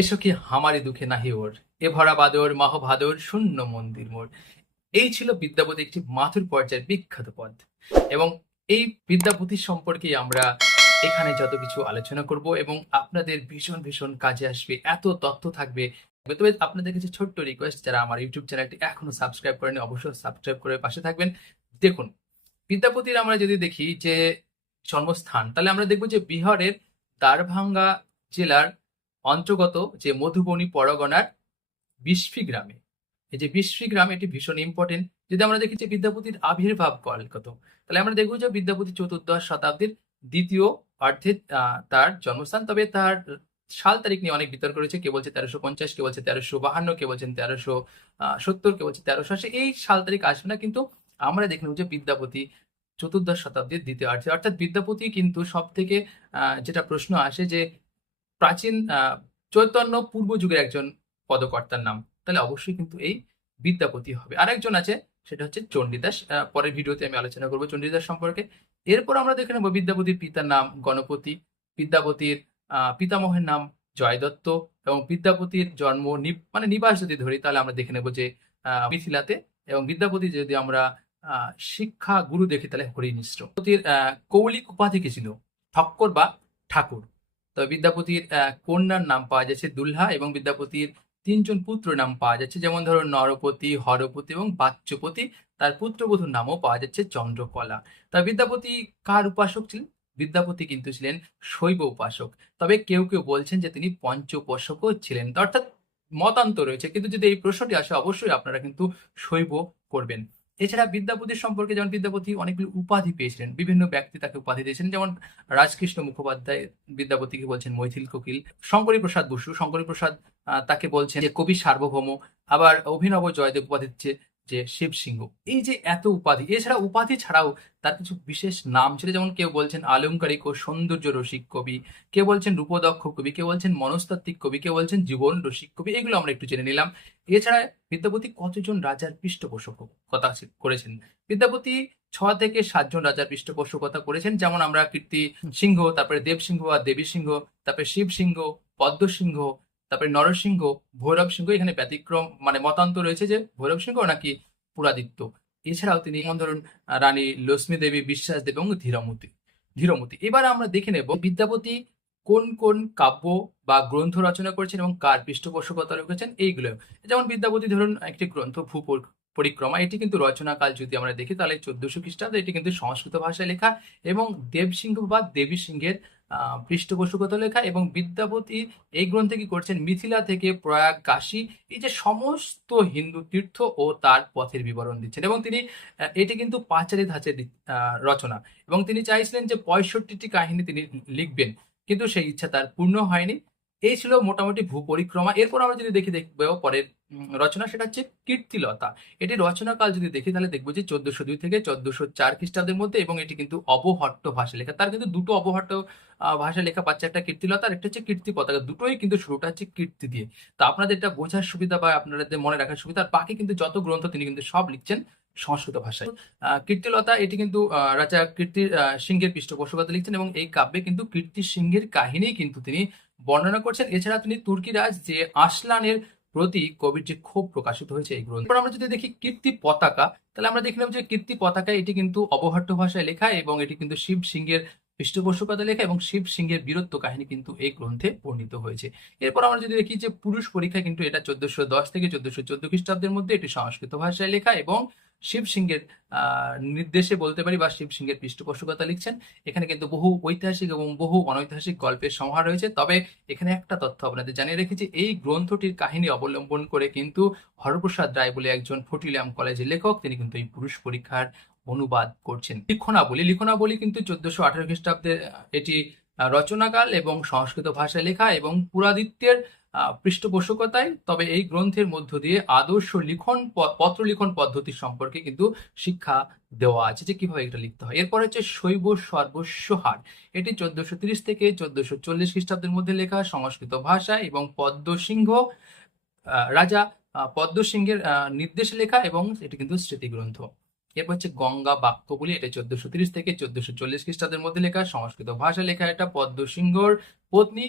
এসো কি হামারি দুঃখে নাহি ওর? এ ভরা বাদর মহাভাদর শূন্য মন্দির মোর। এই ছিল বিদ্যাপতি একটি মাথুর পর্যায়ের বিখ্যাত পদ। এবং এই বিদ্যাপতি সম্পর্কে আমরা এখানে যত কিছু আলোচনা করব এবং আপনাদের ভীষণ ভীষণ কাজে আসবে, এত তথ্য থাকবে। তবে আপনাদের কাছে ছোট্ট রিকোয়েস্ট যারা আমার ইউটিউব চ্যানেলটি এখনও সাবস্ক্রাইব করেনি অবশ্যই সাবস্ক্রাইব করে পাশে থাকবেন। দেখুন, বিদ্যাপতির আমরা যদি দেখি যে জন্মস্থান, তাহলে আমরা দেখব যে বিহারের দ্বারভাঙ্গা জেলার অন্তর্গত যে মধুবনী পরগনার বিস্ফি গ্রামে। এই যে বিস্ফি গ্রাম এটি ভীষণ ইম্পর্টেন্ট যদি আমরা দেখি যে বিদ্যাপতির আবির্ভাব কাল কত তাহলে আমরা দেখব যে বিদ্যাপতি চতুর্দশ শতাব্দীর দ্বিতীয় অর্ধে তার জন্মস্থান। তবে তার সাল তারিখ নিয়ে অনেক বিতর্ক রয়েছে। কে বলছে তেরোশো পঞ্চাশ, কে বলছে তেরোশো বাহান্ন, কে বলছেন তেরোশো সত্তর, কে বলছে তেরোশো আশি। এই সাল তারিখ আসবে না, কিন্তু আমরা দেখে নেব যে বিদ্যাপতি চতুর্দশ শতাব্দীর দ্বিতীয় অর্ধে। অর্থাৎ বিদ্যাপতি কিন্তু সব থেকে যেটা প্রশ্ন আসে যে প্রাচীন চৈতন্য পূর্ব যুগের একজন পদকর্তার নাম। তাহলে অবশ্যই কিন্তু এই বিদ্যাপতি হবে। আরেকজন আছে, সেটা হচ্ছে চণ্ডীদাস। পরের ভিডিওতে আমি আলোচনা করব চণ্ডীদাস সম্পর্কে। এরপর আমরা দেখে নেব বিদ্যাপতির পিতার নাম গণপতি বিদ্যাপতির পিতামহের নাম জয় দত্ত এবং বিদ্যাপতির জন্ম মানে নিবাস যদি ধরি, তাহলে আমরা দেখে নেব যে মিথিলাতে এবং বিদ্যাপতি যদি আমরা শিক্ষা গুরু দেখি, তাহলে হরিমিশ্র। কৌলিক উপাধি কি ছিল? ঠক্কর বা ঠাকুর। তবে বিদ্যাপতির কন্যার নাম পাওয়া যাচ্ছে দুল্হা এবং বিদ্যাপতির তিনজন পুত্র নাম পাওয়া যাচ্ছে যেমন ধরো নরপতি, হরপতি এবং বাচ্যপতি তার পুত্রবধূর নামও পাওয়া যাচ্ছে চন্দ্রকলা। তা বিদ্যাপতি কার উপাসক ছিলেন? বিদ্যাপতি কিন্তু ছিলেন শৈব উপাসক। তবে কেউ কেউ বলছেন যে তিনি পঞ্চোপাসকও ছিলেন। অর্থাৎ মতান্ত রয়েছে। কিন্তু যদি এই প্রশ্নটি আসে, অবশ্যই আপনারা কিন্তু শৈব করবেন। এছাড়া বিদ্যাপতির সম্পর্কে যেমন বিদ্যাপতি অনেকগুলি উপাধি পেয়েছিলেন, বিভিন্ন ব্যক্তি তাকে উপাধি দিয়েছেন যেমন রাজকৃষ্ণ মুখোপাধ্যায় বিদ্যাপতিকে বলছেন মৈথিল কোকিল শঙ্করী প্রসাদ বসু শঙ্করী প্রসাদ তাকে বলছেন যে কবি সার্বভৌম, আবার অভিনব জয়দেব উপাধি দিচ্ছে যে শিব সিংহ এই যে এত উপাধি, এছাড়া উপাধি ছাড়াও তার কিছু বিশেষ নাম ছিল, যেমন কেউ বলছেন আলংকারিক ও সৌন্দর্য রসিক কবি, কেউ বলছেন রূপদক্ষ কবি, কেউ বলছেন মনস্তাত্ত্বিক কবি, কেউ বলছেন জীবন রসিক কবি, এগুলো আমরা একটু জেনে নিলাম। এছাড়া বিদ্যাপতি কতজন রাজার পৃষ্ঠপোষকতা করেছেন? বিদ্যাপতি ছ থেকে সাতজন রাজার পৃষ্ঠপোষকতা করেছেন, যেমন আমরা কীর্তি সিংহ, তারপরে দেব সিংহ আর দেবী সিংহ তারপরে শিব সিংহ পদ্ম সিংহ তারপরে নরসিংহ, ভৈরব সিংহ এখানে ব্যতিক্রম মানে মতান্ত রয়েছে যে ভৈরব সিংহ নাকি পুরাদিত্য। এছাড়াও তিনি যেমন ধরুন রানী লক্ষ্মী দেবী, বিশ্বাস দেবী এবং ধীরমতি ধীরমতি। এবার আমরা দেখে নেব বিদ্যাপতি কোন কোন কাব্য বা গ্রন্থ রচনা করেছেন এবং কার পৃষ্ঠপোষকতা রেখেছেন এইগুলো। যেমন বিদ্যাপতি ধরুন, একটি গ্রন্থ ভূ পরিক্রমা, এটি কিন্তু রচনাকাল যদি আমরা দেখি তাহলে চোদ্দশো খ্রিস্টাব্দে এটি কিন্তু সংস্কৃত ভাষায় লেখা এবং দেবসিংহ বা দেবী সিংহের পৃষ্ঠপোষকতা লেখা এবং বিদ্যাপতি এই গ্রন্থে কি করছেন? মিথিলা থেকে প্রয়াগ কাশী, এই যে সমস্ত হিন্দু তীর্থ ও তার পথের বিবরণ দিচ্ছেন এবং তিনি এটি কিন্তু পাঁচালী ধাঁচের রচনা এবং তিনি চাইছিলেন যে পঁয়ষট্টিটি কাহিনী তিনি লিখবেন, কিন্তু সেই ইচ্ছা তার পূর্ণ হয়নি। এই ছিল মোটামুটি ভূ পরিক্রমা এরপর আমরা যদি দেখি, দেখব পরের রচনা, সেটা হচ্ছে কীর্তিলতা। এটি রচনাকাল যদি দেখি, তাহলে দেখব যে চোদ্দশো দুই থেকে চোদ্দশো চার খ্রিস্টাব্দের মধ্যে এবং এটি কিন্তু অবহট্ট ভাষা লেখা। তার কিন্তু দুটো অবহট্ট ভাষা লেখা পাচ্ছে। একটা কীর্তিলতা আর একটা হচ্ছে কীর্তি পতাকা। দুটোই কিন্তু শুরুটা হচ্ছে কীর্তি দিয়ে। তো আপনাদের এটা বোঝার সুবিধা বা আপনাদের মনে রাখার সুবিধা। আর বাকি কিন্তু যত গ্রন্থ তিনি কিন্তু সব লিখছেন সংস্কৃত ভাষায়। কীর্তিলতা, এটি কিন্তু রাজা কীর্তি সিংহের পৃষ্ঠপোষকতা লিখছেন এবং এই কাব্যে কিন্তু কীর্তি সিংহের কাহিনী কিন্তু তিনি বর্ণনা করছেন। এছাড়া তিনি তুর্কি রাজ যে আসলানের প্রতি কবির যে ক্ষোভ প্রকাশিত হয়েছে এই গ্রন্থ। আমরা যদি দেখি কীর্তি পতাকা, তাহলে আমরা দেখলাম যে কীর্তি পতাকা এটি কিন্তু অবহট্ট ভাষায় লেখা এবং এটি কিন্তু শিব সিংহের পৃষ্ঠপোষকতা লেখা এবং শিব সিংহের বীরত্ব কাহিনী কিন্তু এই গ্রন্থে বর্ণিত হয়েছে। এরপর আমরা যদি দেখি যে পুরুষ পরীক্ষা কিন্তু এটা চোদ্দশো দশ থেকে চোদ্দশো চোদ্দ খ্রিস্টাব্দের মধ্যে এটি সংস্কৃত ভাষায় লেখা এবং শিব সিংহের নির্দেশে বলতে পারি বা শিব সিংহের পৃষ্ঠপোষকতা লিখছেন। এখানে কিন্তু বহু ঐতিহাসিক এবং বহু অনৈতিহাসিক গল্পের সমাহার রয়েছে। তবে এখানে একটা তথ্য আপনাদের জানিয়ে রেখেছি, এই গ্রন্থটির কাহিনী অবলম্বন করে কিন্তু হরপ্রসাদ রায় বলে একজন ফটিলাম কলেজের লেখক, তিনি কিন্তু এই পুরুষ পরীক্ষার অনুবাদ করছেন। লিখনাবলী লিখনাবলী কিন্তু চোদ্দশো আঠারো খ্রিস্টাব্দে, এটি রচনাকাল এবং সংস্কৃত ভাষায় লেখা এবং পুরাদিত্যের পৃষ্ঠপোষকতায়। তবে এই গ্রন্থের মধ্য দিয়ে আদর্শ লিখন পত্র লিখন পদ্ধতি সম্পর্কে কিন্তু শিক্ষা দেওয়া আছে যে কীভাবে এটা লিখতে হয়। এরপর হচ্ছে শৈব সর্বস্ব হার। এটি চোদ্দশো তিরিশ থেকে চোদ্দশো চল্লিশ খ্রিস্টাব্দের মধ্যে লেখা সংস্কৃত ভাষা এবং পদ্ম সিংহ রাজা আহ, পদ্ম সিংহের নির্দেশে লেখা এবং এটি কিন্তু স্মৃতিগ্রন্থ। এরপর হচ্ছে গঙ্গা বাক্যবলী এটা চোদ্দশো তিরিশ থেকে চোদ্দশো চল্লিশ খ্রিস্টাব্দের মধ্যে লেখা, সংস্কৃত ভাষা লেখা, এটা পদ্ম সিংহর পত্নী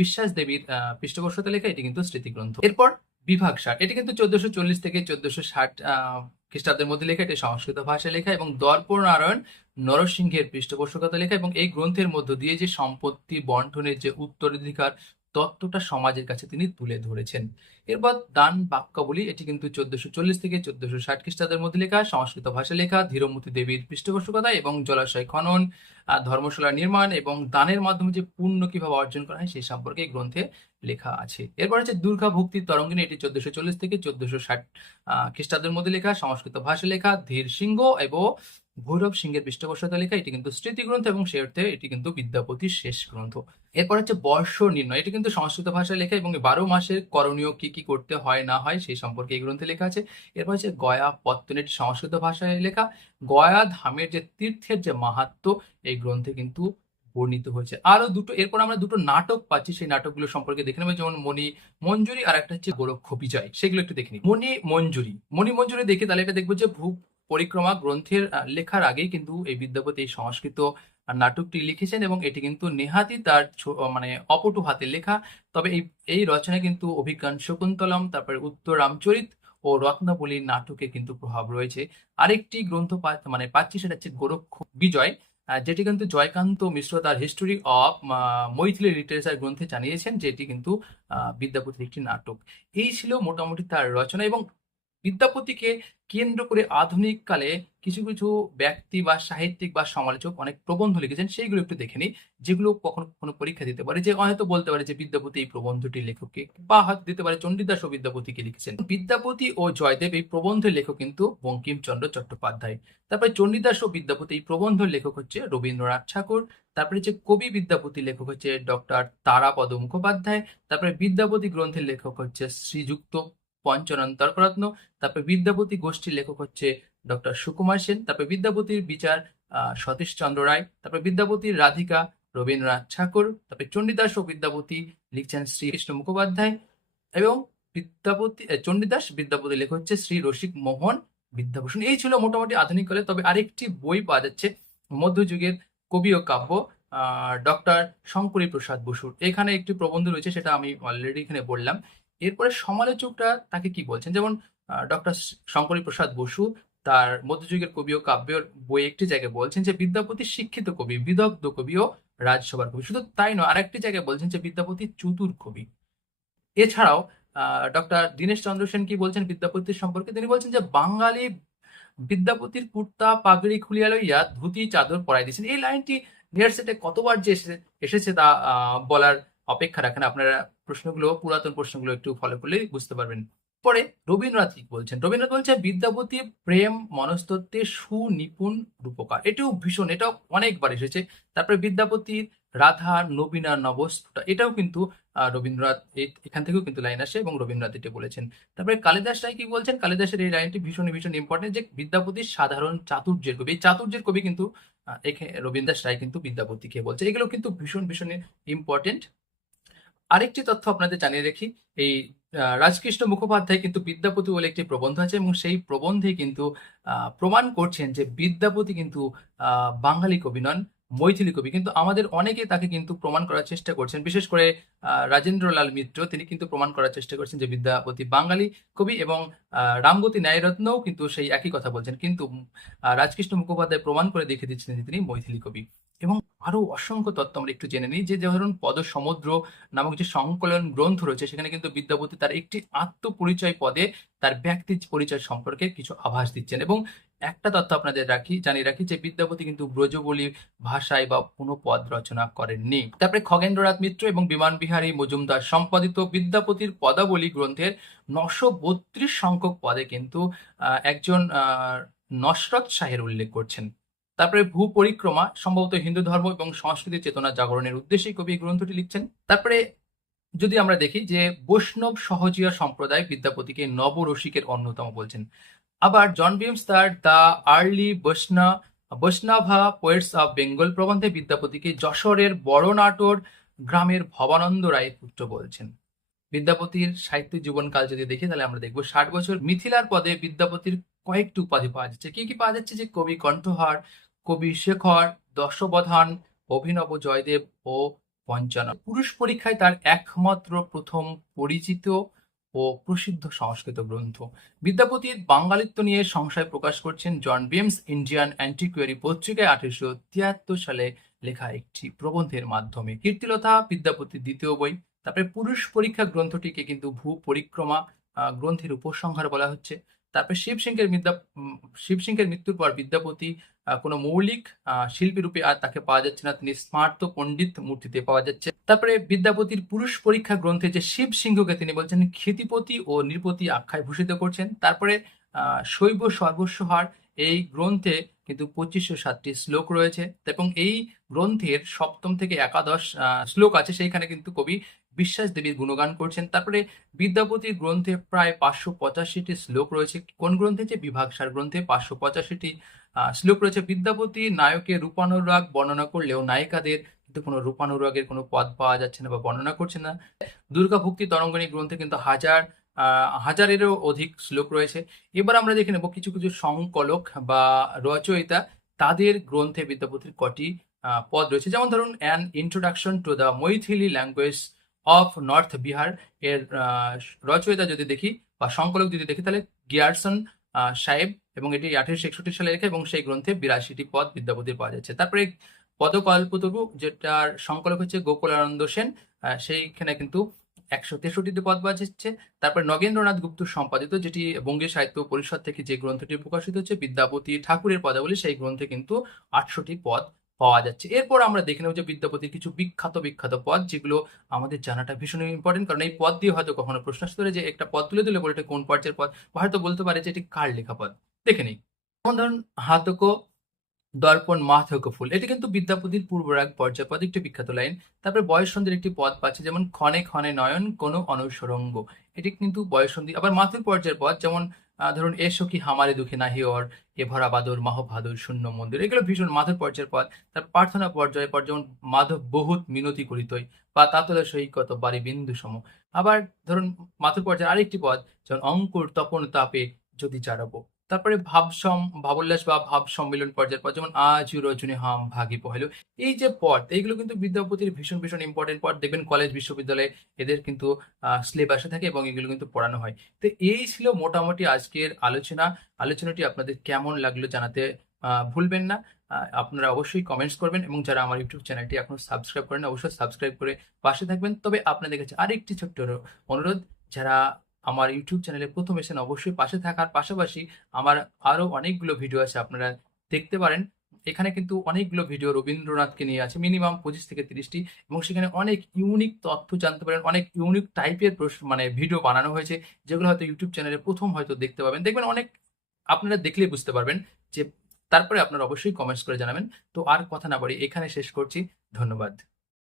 বিশ্বাস দেবীর পৃষ্ঠপোষকতা লেখা, এটি কিন্তু স্মৃতিগ্রন্থ। এরপর বিভাগ ষাট, এটি কিন্তু চোদ্দশো চল্লিশ থেকে চোদ্দশো ষাট খ্রিস্টাব্দের মধ্যে লেখা, এটি সংস্কৃত ভাষায় লেখা এবং দর্পণ নারায়ণ নরসিংহের পৃষ্ঠপোষকতা লেখা এবং এই গ্রন্থের মধ্য দিয়ে যে সম্পত্তি বন্টনের যে উত্তরাধিকার তত্ত্বটা সমাজের কাছে তিনি তুলে ধরেছেন। এরপর দান বাক্যাবলী, এটি কিন্তু চোদ্দশো চল্লিশ থেকে চোদ্দশো ষাট খ্রিস্টাব্দের মধ্যে লেখা, সংস্কৃত ভাষা লেখা ধীরমতি দেবীর পৃষ্ঠপোষকতা এবং জলাশয় খনন ধর্মশালা নির্মাণ এবং দানের মাধ্যমে যে পুণ্য কীভাবে অর্জন করা হয় সেই সম্পর্কে গ্রন্থে লেখা আছে। এরপর হচ্ছে দুর্গা ভক্তির তরঙ্গিনী, এটি চোদ্দশো চল্লিশ থেকে চোদ্দশো ষাট খ্রিস্টাব্দের মধ্যে লেখা, সংস্কৃত ভাষা লেখা, ধীর সিংহ এবং ভৈরব সিংহের পৃষ্ঠপোষকতা লেখা এটি কিন্তু স্মৃতি গ্রন্থ এবং সে অর্থে এটি কিন্তু বিদ্যাপতির শেষ গ্রন্থ। এরপর হচ্ছে বর্ষ নির্ণয়, এটি কিন্তু সংস্কৃত ভাষায় লেখা এবং বারো মাসের করণীয় কি কি করতে হয়, না হয়, সেই সম্পর্কে এই গ্রন্থে লেখা আছে। এরপর হচ্ছে গয়া পত্তন, এটি সংস্কৃত ভাষায় লেখা। গয়া ধামের যে তীর্থের যে মাহাত্ম, এই গ্রন্থে কিন্তু বর্ণিত হয়েছে। আরও দুটো, এরপর আমরা দুটো নাটক পাচ্ছি, সেই নাটকগুলো সম্পর্কে দেখে নেব। যেমন মণি মঞ্জুরি আর একটা হচ্ছে গোরক্ষ বিজয়, সেগুলো একটু দেখে নিই। মণি মঞ্জুরি মণি মঞ্জুরি দেখে তাহলে এটা দেখব যে ভূ পরিক্রমা গ্রন্থের লেখার আগেই কিন্তু এই বিদ্যাপতি এই সংস্কৃত নাটকটি লিখেছেন এবং এটি কিন্তু নেহাতি তার মানে অপটু হাতে লেখা। তবে এই এই রচনায় কিন্তু অভিজ্ঞান শকুন্তলম, তারপরে উত্তর রামচরিত ও রত্নাবলী নাটকে কিন্তু প্রভাব রয়েছে। আরেকটি গ্রন্থ মানে পাচ্ছি সেটা হচ্ছে গোরক্ষ বিজয় যেটি কিন্তু জয়কান্ত মিশ্র তার হিস্টোরি অফ মৈথিলি লিটারেচার গ্রন্থে জানিয়েছেন যে এটি কিন্তু বিদ্যাপতির একটি নাটক। এই ছিল মোটামুটি তার রচনা এবং বিদ্যাপতিকে কেন্দ্র করে আধুনিক কালে কিছু কিছু ব্যক্তি বা সাহিত্যিক বা সমালোচক অনেক প্রবন্ধ লিখেছেন, সেইগুলো একটু দেখে নিই, যেগুলো কখনো কখনো পরীক্ষা দিতে পারে। যে হয়তো বলতে পারে যে বিদ্যাপতি এই প্রবন্ধটির লেখককে বা হয়তো দিতে পারে চণ্ডীদাস ও বিদ্যাপতিকে লিখেছেন। বিদ্যাপতি ও জয়দেব এই প্রবন্ধের লেখক কিন্তু বঙ্কিমচন্দ্র চট্টোপাধ্যায়। তারপরে চণ্ডীদাস ও বিদ্যাপতি এই প্রবন্ধের লেখক হচ্ছে রবীন্দ্রনাথ ঠাকুর। তারপরে যে কবি বিদ্যাপতি লেখক হচ্ছে ডক্টর তারাপদ মুখোপাধ্যায়। তারপরে বিদ্যাপতি গ্রন্থের লেখক হচ্ছে শ্রীযুক্ত পঞ্চনন তর্করত্ন, তারপরে বিদ্যাপতি গোষ্ঠীর লেখক হচ্ছে ডক্টর সুকুমার সেন, তারপরে বিদ্যাপতির বিচার সতীশ চন্দ্র রায়, তারপরে বিদ্যাপতির রাধিকা রবীন্দ্রনাথ ঠাকুর, তারপরে চণ্ডীদাস ও বিদ্যাপতি লিখছেন শ্রীকৃষ্ণ মুখোপাধ্যায় এবং বিদ্যাপতি চণ্ডীদাস বিদ্যাপতি লেখক হচ্ছে শ্রী রসিক মোহন বিদ্যাভূষণ। এই ছিল মোটামুটি আধুনিক কালে, তবে আরেকটি বই পাওয়া যাচ্ছে, মধ্যযুগের কবি ও কাব্য ডক্টর শঙ্করী প্রসাদ বসুর। এখানে একটি প্রবন্ধ রয়েছে, সেটা আমি অলরেডি এখানে বললাম। এরপরে সমালোচকরা তাকে কি বলছেন? যেমন ডক্টর শঙ্করী প্রসাদ বসু তার মধ্যযুগের কবি ও কাব্যের বই একটি জায়গায় বলছেন যে, বিদ্যাপতি শিক্ষিত কবি, বিদগ্ধ কবি ও রাজসভার কবি। শুধু তাই নয়, আরেকটি জায়গায় বলছেন যে, বিদ্যাপতি চতুর কবি। এছাড়াও ডক্টর দীনেশ চন্দ্র সেন কি বলছেন বিদ্যাপতির সম্পর্কে? তিনি বলছেন যে, বাঙালি বিদ্যাপতির কুর্তা, পাগড়ি খুলিয়া লইয়া ধুতি, চাদর পরাই দিয়েছেন। এই লাইনটি নেয়ার সেটে কতবার যে এসেছে তা বলার অপেক্ষা রাখেন, আপনারা প্রশ্নগুলো, পুরাতন প্রশ্নগুলো একটু ফলো করলেই বুঝতে পারবেন। পরে রবীন্দ্রনাথ কি বলছেন? রবীন্দ্রনাথ বলছেন বিদ্যাপতি প্রেম মনস্তত্ত্বে সুনিপুণ রূপকার। এটাও ভীষণ, এটাও অনেকবার এসেছে। তারপরে বিদ্যাপতির রাধা, নবীনা, নবস্ফুটা, এটাও কিন্তু রবীন্দ্রনাথ এখান থেকেও কিন্তু লাইন আসে এবং রবীন্দ্রনাথ এটা বলেছেন। তারপরে কালিদাস রায় কি বলছেন? কালিদাসের এই লাইনটি ভীষণ ভীষণ ইম্পর্টেন্ট যে বিদ্যাপতির সাধারণ চাতুর্যের কবি, এই চাতুর্যের কবি কিন্তু রবীন্দ্রনাথ রায় কিন্তু বিদ্যাপতিকে বলছে এগুলো কিন্তু ভীষণ ভীষণ ইম্পর্টেন্ট আরেকটি তথ্য আপনাদের জানিয়ে রাখি, এই রাজকৃষ্ণ মুখোপাধ্যায় কিন্তু বিদ্যাপতি বলে একটি প্রবন্ধ আছে এবং সেই প্রবন্ধে কিন্তু প্রমাণ করছেন যে বিদ্যাপতি কিন্তু বাঙালি কবি নন, মৈথিলি কবি। কিন্তু আমাদের অনেকে তাকে কিন্তু প্রমাণ করার চেষ্টা করছেন। বিশেষ করে রাজেন্দ্রলাল মিত্র, তিনি কিন্তু প্রমাণ করার চেষ্টা করছেন যে বিদ্যাপতি বাঙালি কবি এবং রামগতি ন্যায়রত্নও কিন্তু সেই একই কথা বলছেন। কিন্তু রাজকৃষ্ণ মুখোপাধ্যায় প্রমাণ করে দেখিয়ে দিচ্ছেন যে তিনি মৈথিলি কবি। এবং আরও অসংখ্য তত্ত্ব আমরা একটু জেনে নিই। যে ধরুন পদ সমুদ্র নামক যে সংকলন গ্রন্থ রয়েছে, সেখানে কিন্তু বিদ্যাপতি তার একটি আত্মপরিচয় পদে তার ব্যক্তি পরিচয় সম্পর্কে কিছু আভাস দিচ্ছেন। এবং একটা তথ্য আপনাদের রাখি, জানিয়ে রাখি যে বিদ্যাপতি কিন্তু ব্রজবলি ভাষায় বা কোনো পদ রচনা করেননি। তারপরে খগেন্দ্রনাথ মিত্র এবং বিমান বিহারী মজুমদার সম্পাদিত বিদ্যাপতির পদাবলী গ্রন্থের নশো বত্রিশ সংখ্যক পদে কিন্তু একজন নসরত শাহের উল্লেখ করছেন। তারপরে ভূ পরিক্রমা সম্ভবত হিন্দু ধর্ম এবং সংস্কৃতি চেতনা জাগরণের উদ্দেশ্যে কবি এই গ্রন্থটি লিখছেন। তারপরে যদি আমরা দেখি যে বৈষ্ণব সহজিয়া সম্প্রদায় বিদ্যাপতিকে নবরসিকের অন্যতম বলছেন। আবার জন বিমস তার the early Vaishnava, Vaishnava poets of Bengal প্রবন্ধে বিদ্যাপতিকে যশোরের বড় নাটোর গ্রামের ভবানন্দ রায় পুত্র বলছেন। বিদ্যাপতির সাহিত্য জীবনকাল যদি দেখি তাহলে আমরা দেখব ষাট বছর মিথিলার পদে বিদ্যাপতির কয়েকটি উপাধি পাওয়া যাচ্ছে। কি কি পাওয়া যাচ্ছে? যে কবি কণ্ঠহার, কবি শেখর, দশবধান, অভিনব জয়দেব ও পঞ্চান্ন। পুরুষ পরীক্ষায় তার একমাত্র প্রথম পরিচিত ও প্রসিদ্ধ সংস্কৃত গ্রন্থ। বিদ্যাপতির বাঙালিত্ব নিয়ে সংশয় প্রকাশ করছেন জন বিএমস ইন্ডিয়ান অ্যান্টিকুয়ারি পত্রিকায় আঠেরোশো তিয়াত্তর সালে লেখা একটি প্রবন্ধের মাধ্যমে। কীর্তিলতা বিদ্যাপতির দ্বিতীয় বই। তারপরে পুরুষ পরীক্ষা গ্রন্থটিকে কিন্তু ভূ পরিক্রমা গ্রন্থের উপসংহার বলা হচ্ছে। তারপরে শিব সিংহের বিদ্যা শিব সিংহের মৃত্যুর পর বিদ্যাপতি কোনো মৌলিক শিল্পী রূপে আর তাকে পাওয়া যাচ্ছে না। তিনি স্মার্ত পণ্ডিত মূর্তিতে পাওয়া যাচ্ছে। তারপরে বিদ্যাপতির পুরুষ পরীক্ষা গ্রন্থে যে শিব সিংহকে তিনি বলছেন, ক্ষিতিপতি ও নৃপতি আখ্যায় ভূষিত করছেন। তারপরে শৈব সর্বস্বহার এই গ্রন্থে কিন্তু পঁচিশশো সাতটি শ্লোক রয়েছে। এবং এই গ্রন্থের সপ্তম থেকে একাদশ শ্লোক আছে। সেইখানে কিন্তু কবি বিশ্বাস দেবীর গুণগান করছেন। তারপরে বিদ্যাপতির গ্রন্থে প্রায় পাঁচশো পঁচাশিটি শ্লোক রয়েছে। কোন গ্রন্থে? যে বিভাগ বিভাগসার গ্রন্থে পাঁচশো পঁচাশিটি শ্লোক রয়েছে। বিদ্যাপতি নায়কের রূপানুরাগ বর্ণনা করলেও নায়িকাদের কিন্তু কোনো রূপানুরাগের কোনো পদ পাওয়া যাচ্ছে না বা বর্ণনা করছে না। দুর্গা ভক্তি তরঙ্গিনী গ্রন্থে কিন্তু হাজার হাজারেরও অধিক শ্লোক রয়েছে। এবার আমরা দেখে নেব কিছু কিছু সংকলক বা রচয়িতা। তাদের গ্রন্থে বিদ্যাপতির কটি পদ রয়েছে। যেমন ধরুন an introduction to the Maithili language of North Bihar এর রচয়িতা যদি দেখি বা সংকলক যদি দেখি, তাহলে গিয়ারসন সাহেব এবং এটি আঠেরোশো একষট্টি সালে লেখা এবং সেই গ্রন্থে বিরাশিটি পদ বিদ্যাপতির পাওয়া যাচ্ছে। তারপরে পদকল্পতরু, যেটার সংকলক হচ্ছে গোকুলানন্দ সেন সেইখানে কিন্তু একশো তেষট্টিতে পদ যাচ্ছে তারপর নগেন্দ্রনাথ গুপ্ত সম্পাদিত, যেটি বঙ্গীয় সাহিত্য পরিষদ থেকে যে গ্রন্থটি প্রকাশিত হচ্ছে, বিদ্যাপতি ঠাকুরের পদাবলী, সেই গ্রন্থে কিন্তু আটশোটি পদ পাওয়া যাচ্ছে। এরপর আমরা দেখে নেব যে বিদ্যাপতির কিছু বিখ্যাত বিখ্যাত পদ, যেগুলো আমাদের জানাটা ভীষণ ইম্পর্টেন্ট কারণ এই পদ দিয়ে হয়তো কখনো প্রশ্ন আসতে পারে যে একটা পদ তুলে তুলে বলে এটা কোন পর্যায়ের পদ? বা হয়তো বলতে পারে যে এটি কার লেখা পদ? দেখে নিই। যেমন ধরুন, হাতক, দর্পণ মাথক ফুল। এটি কিন্তু বিদ্যাপতির পূর্বরাগ পর্যায় পদ, একটি বিখ্যাত লাইন। তারপরে বয়সন্ধির একটি পদ পাচ্ছে, যেমন ক্ষণে ক্ষণে নয়ন, কোনো অনুসরঙ্গ। এটি কিন্তু বয়সন্ধি, আবার মাথুর পর্যায়ের পদ, যেমন ধরুন, এসো কি হামারে দুঃখে নাহি অর এ ভরা বাদর মাহ ভাদর শূন্য মন্দির, এগুলো ভীষণ মাধব পর্যায়ের পদ তার প্রার্থনা পর্যায়ের পর যেমন মাধব বহুত মিনতি করিতই, বা তাতলে কত বাড়ি বিন্দু সম। আবার ধরুন মাথুর পর্যায়ের আরেকটি পদ যেমন অঙ্কুর তপন তাপে যদি চারাবো তারপরে ভাব সম ভাবোল্লাস বা ভাব সম্মিলন পর্যায়ের পর যেমন আজ রজনী হাম ভাগি পহেলো। এই যে পদ এইগুলো কিন্তু বিদ্যাপতির ভীষণ ভীষণ ইম্পর্টেন্ট পদ দেখবেন কলেজ বিশ্ববিদ্যালয়ে এদের কিন্তু সিলেবাসে থাকে এবং এগুলো কিন্তু পড়ানো হয়। তো এই ছিল মোটামুটি আজকের আলোচনা। আলোচনাটি আপনাদের কেমন লাগল জানাতে ভুলবেন না। আপনারা অবশ্যই কমেন্টস করবেন এবং যারা আমার ইউটিউব চ্যানেলটি এখনও সাবস্ক্রাইব করেন অবশ্যই সাবস্ক্রাইব করে পাশে থাকবেন। তবে আপনাদের কাছে আরেকটি ছোট্ট অনুরোধ, যারা আমার ইউটিউব চ্যানেলে প্রথম এসেন অবশ্যই পাশে থাকার পাশাপাশি আমার আরও অনেকগুলো ভিডিও আছে, আপনারা দেখতে পারেন। এখানে কিন্তু অনেকগুলো ভিডিও রবীন্দ্রনাথকে নিয়ে আছে মিনিমাম পঁচিশ থেকে তিরিশটি এবং সেখানে অনেক ইউনিক তথ্য জানতে পারেন, অনেক ইউনিক টাইপের প্রশ্ন মানে ভিডিও বানানো হয়েছে, যেগুলো হয়তো ইউটিউব চ্যানেলে প্রথম হয়তো দেখতে পাবেন। দেখবেন অনেক, আপনারা দেখলেই বুঝতে পারবেন যে তারপরে আপনারা অবশ্যই কমেন্টস করে জানাবেন। তো আর কথা না বাড়ি এখানে শেষ করছি, ধন্যবাদ।